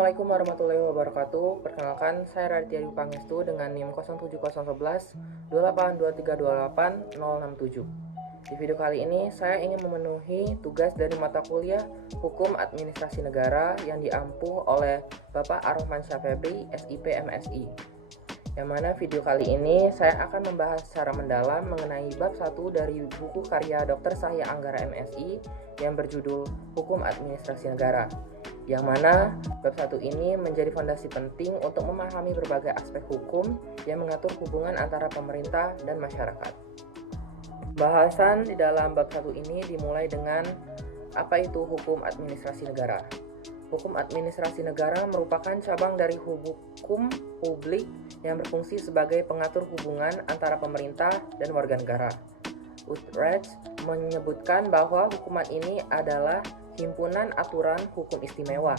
Assalamualaikum warahmatullahi wabarakatuh. Perkenalkan, saya Raditya Dwi Pangestu dengan NIM 07011 28238 Di video kali ini, saya ingin memenuhi tugas dari mata kuliah Hukum Administrasi Negara yang diampu oleh Bapak Ar-Rahman Syah Febri, SIP MSI. Yang mana video kali ini saya akan membahas secara mendalam mengenai bab 1 dari buku karya Dr. Sahya Anggara MSI yang berjudul Hukum Administrasi Negara. Yang mana bab 1 ini menjadi fondasi penting untuk memahami berbagai aspek hukum yang mengatur hubungan antara pemerintah dan masyarakat. Bahasan di dalam bab 1 ini dimulai dengan apa itu hukum administrasi negara. Hukum administrasi negara merupakan cabang dari hukum publik yang berfungsi sebagai pengatur hubungan antara pemerintah dan warga negara. Utrecht menyebutkan bahwa hukuman ini adalah himpunan aturan hukum istimewa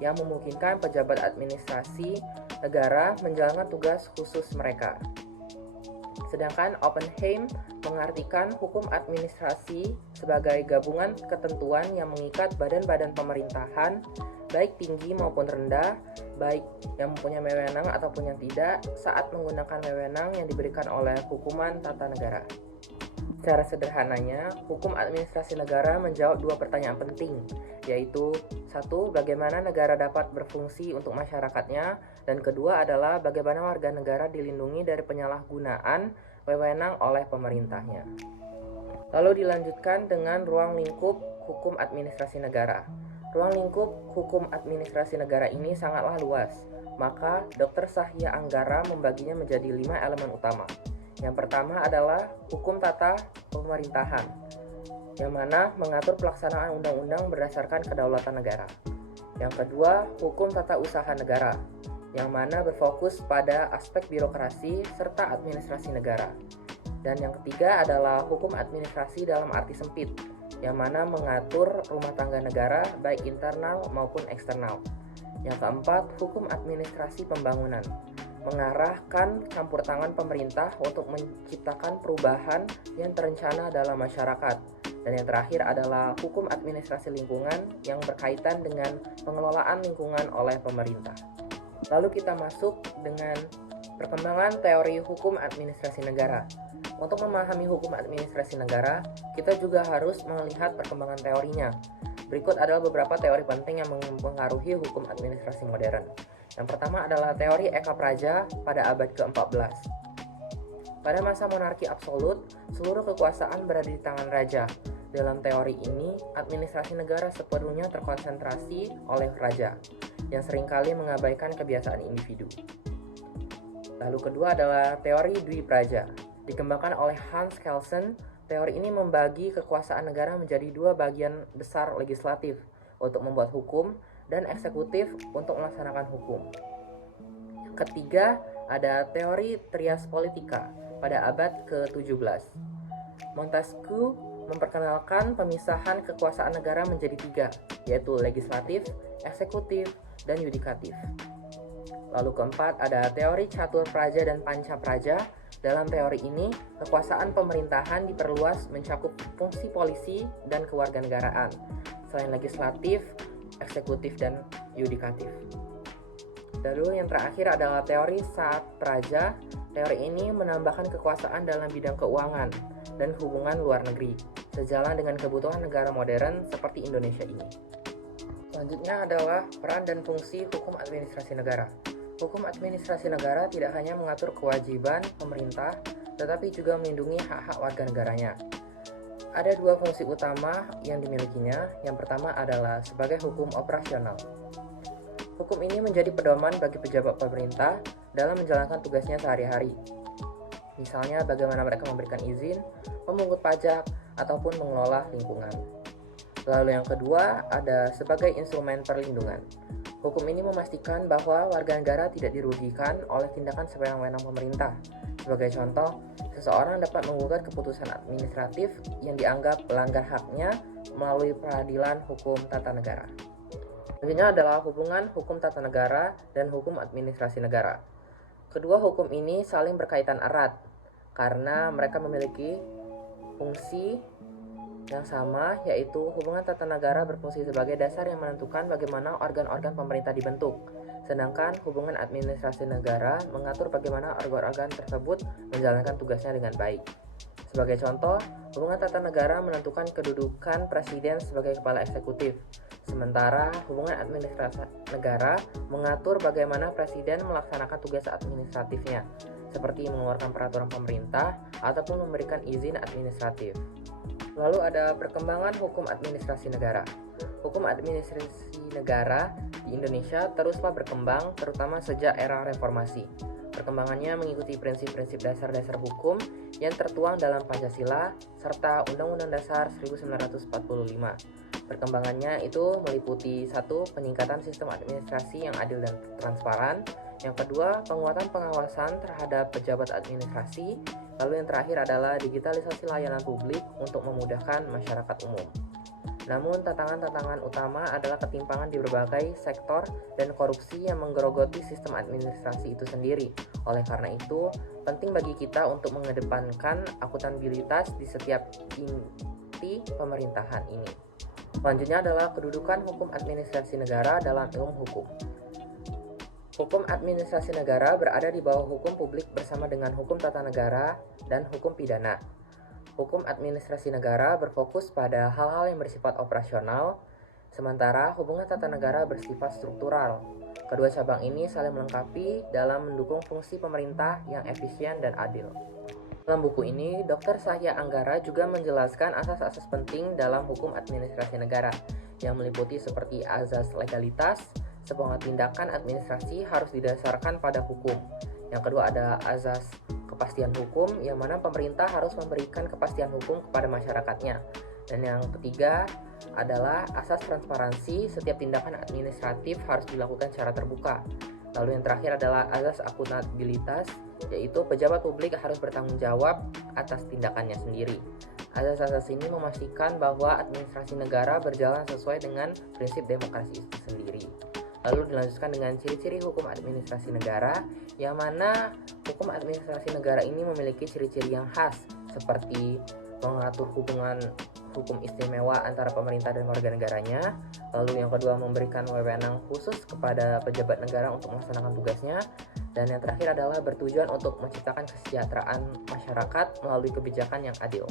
yang memungkinkan pejabat administrasi negara menjalankan tugas khusus mereka. Sedangkan Oppenheim mengartikan hukum administrasi sebagai gabungan ketentuan yang mengikat badan-badan pemerintahan, baik tinggi maupun rendah, baik yang mempunyai wewenang ataupun yang tidak, saat menggunakan wewenang yang diberikan oleh hukuman tata negara. Secara sederhananya, hukum administrasi negara menjawab dua pertanyaan penting, yaitu satu, bagaimana negara dapat berfungsi untuk masyarakatnya, dan kedua adalah bagaimana warga negara dilindungi dari penyalahgunaan wewenang oleh pemerintahnya. Lalu dilanjutkan dengan ruang lingkup hukum administrasi negara. Ruang lingkup hukum administrasi negara ini sangatlah luas, maka Dr. Sahya Anggara membaginya menjadi 5 elemen utama. Yang pertama adalah hukum tata pemerintahan, yang mana mengatur pelaksanaan undang-undang berdasarkan kedaulatan negara. Yang kedua, hukum tata usaha negara, yang mana berfokus pada aspek birokrasi serta administrasi negara. Dan yang ketiga adalah hukum administrasi dalam arti sempit, yang mana mengatur rumah tangga negara baik internal maupun eksternal. Yang keempat, hukum administrasi pembangunan, mengarahkan campur tangan pemerintah untuk menciptakan perubahan yang terencana dalam masyarakat. Dan yang terakhir adalah hukum administrasi lingkungan yang berkaitan dengan pengelolaan lingkungan oleh pemerintah. Lalu kita masuk dengan perkembangan teori hukum administrasi negara. Untuk memahami hukum administrasi negara, kita juga harus melihat perkembangan teorinya. Berikut adalah beberapa teori penting yang mempengaruhi hukum administrasi modern. Yang pertama adalah teori Eka Praja pada abad ke-14. Pada masa monarki absolut, seluruh kekuasaan berada di tangan raja. Dalam teori ini, administrasi negara sepenuhnya terkonsentrasi oleh raja, yang seringkali mengabaikan kebiasaan individu. Lalu kedua adalah teori Dwi Praja. Dikembangkan oleh Hans Kelsen, teori ini membagi kekuasaan negara menjadi dua bagian besar, legislatif untuk membuat hukum dan eksekutif untuk melaksanakan hukum. Ketiga, ada teori Trias Politica pada abad ke-17. Montesquieu memperkenalkan pemisahan kekuasaan negara menjadi tiga, yaitu legislatif, eksekutif, dan yudikatif. Lalu keempat, ada teori Catur Praja dan Panca Praja. Dalam teori ini, kekuasaan pemerintahan diperluas mencakup fungsi polisi dan kewarganegaraan, selain legislatif, eksekutif, dan yudikatif. Lalu yang terakhir adalah teori Sat Praja. Teori ini menambahkan kekuasaan dalam bidang keuangan dan hubungan luar negeri, sejalan dengan kebutuhan negara modern seperti Indonesia ini. Selanjutnya adalah peran dan fungsi hukum administrasi negara. Hukum administrasi negara tidak hanya mengatur kewajiban pemerintah, tetapi juga melindungi hak-hak warga negaranya. Ada dua fungsi utama yang dimilikinya. Yang pertama adalah sebagai hukum operasional. Hukum ini menjadi pedoman bagi pejabat pemerintah dalam menjalankan tugasnya sehari-hari. Misalnya bagaimana mereka memberikan izin, memungut pajak, ataupun mengelola lingkungan. Lalu yang kedua ada sebagai instrumen perlindungan. Hukum ini memastikan bahwa warga negara tidak dirugikan oleh tindakan sewenang-wenang pemerintah. Sebagai contoh, seseorang dapat menggugat keputusan administratif yang dianggap melanggar haknya melalui peradilan hukum tata negara. Selanjutnya adalah hubungan hukum tata negara dan hukum administrasi negara. Kedua hukum ini saling berkaitan erat karena mereka memiliki fungsi yang sama, yaitu hubungan tata negara berfungsi sebagai dasar yang menentukan bagaimana organ-organ pemerintah dibentuk. Sedangkan hubungan administrasi negara mengatur bagaimana organ-organ tersebut menjalankan tugasnya dengan baik. Sebagai contoh, hubungan tata negara menentukan kedudukan presiden sebagai kepala eksekutif. Sementara hubungan administrasi negara mengatur bagaimana presiden melaksanakan tugas administratifnya, seperti mengeluarkan peraturan pemerintah ataupun memberikan izin administratif. Lalu ada perkembangan hukum administrasi negara. Hukum administrasi negara di Indonesia teruslah berkembang, terutama sejak era reformasi. Perkembangannya mengikuti prinsip-prinsip dasar-dasar hukum yang tertuang dalam Pancasila serta Undang-Undang Dasar 1945. Perkembangannya itu meliputi 1. Peningkatan sistem administrasi yang adil dan transparan. Yang kedua, penguatan pengawasan terhadap pejabat administrasi. Lalu yang terakhir adalah digitalisasi layanan publik untuk memudahkan masyarakat umum. Namun tantangan-tantangan utama adalah ketimpangan di berbagai sektor dan korupsi yang menggerogoti sistem administrasi itu sendiri. Oleh karena itu, penting bagi kita untuk mengedepankan akuntabilitas di setiap inti pemerintahan ini. Selanjutnya adalah kedudukan hukum administrasi negara dalam ilmu hukum. Hukum administrasi negara berada di bawah hukum publik bersama dengan hukum tata negara dan hukum pidana. Hukum administrasi negara berfokus pada hal-hal yang bersifat operasional, sementara hubungan tata negara bersifat struktural. Kedua cabang ini saling melengkapi dalam mendukung fungsi pemerintah yang efisien dan adil. Dalam buku ini, Dr. Sahya Anggara juga menjelaskan asas-asas penting dalam hukum administrasi negara, yang meliputi seperti azas legalitas. Sebuah tindakan administrasi harus didasarkan pada hukum. Yang kedua ada azas kepastian hukum, yang mana pemerintah harus memberikan kepastian hukum kepada masyarakatnya. Dan yang ketiga adalah asas transparansi, setiap tindakan administratif harus dilakukan secara terbuka. Lalu yang terakhir adalah azas akuntabilitas, yaitu pejabat publik harus bertanggung jawab atas tindakannya sendiri. Asas-asas ini memastikan bahwa administrasi negara berjalan sesuai dengan prinsip demokrasi itu sendiri. Lalu dilanjutkan dengan ciri-ciri hukum administrasi negara, yang mana hukum administrasi negara ini memiliki ciri-ciri yang khas, seperti mengatur hubungan hukum istimewa antara pemerintah dan warga negaranya. Lalu yang kedua, memberikan wewenang khusus kepada pejabat negara untuk melaksanakan tugasnya. Dan yang terakhir adalah bertujuan untuk menciptakan kesejahteraan masyarakat melalui kebijakan yang adil.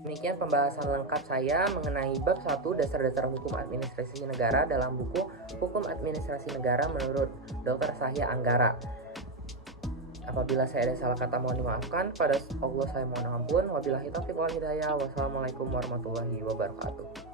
Demikian pembahasan lengkap saya mengenai bab 1 dasar-dasar hukum administrasi negara dalam buku Hukum Administrasi Negara menurut Dr. Sahya Anggara. Apabila saya ada salah kata mohon dimaafkan. Pada Allah saya mohon ampun. Wabillahi taufiq wal hidayah. Wassalamualaikum warahmatullahi wabarakatuh.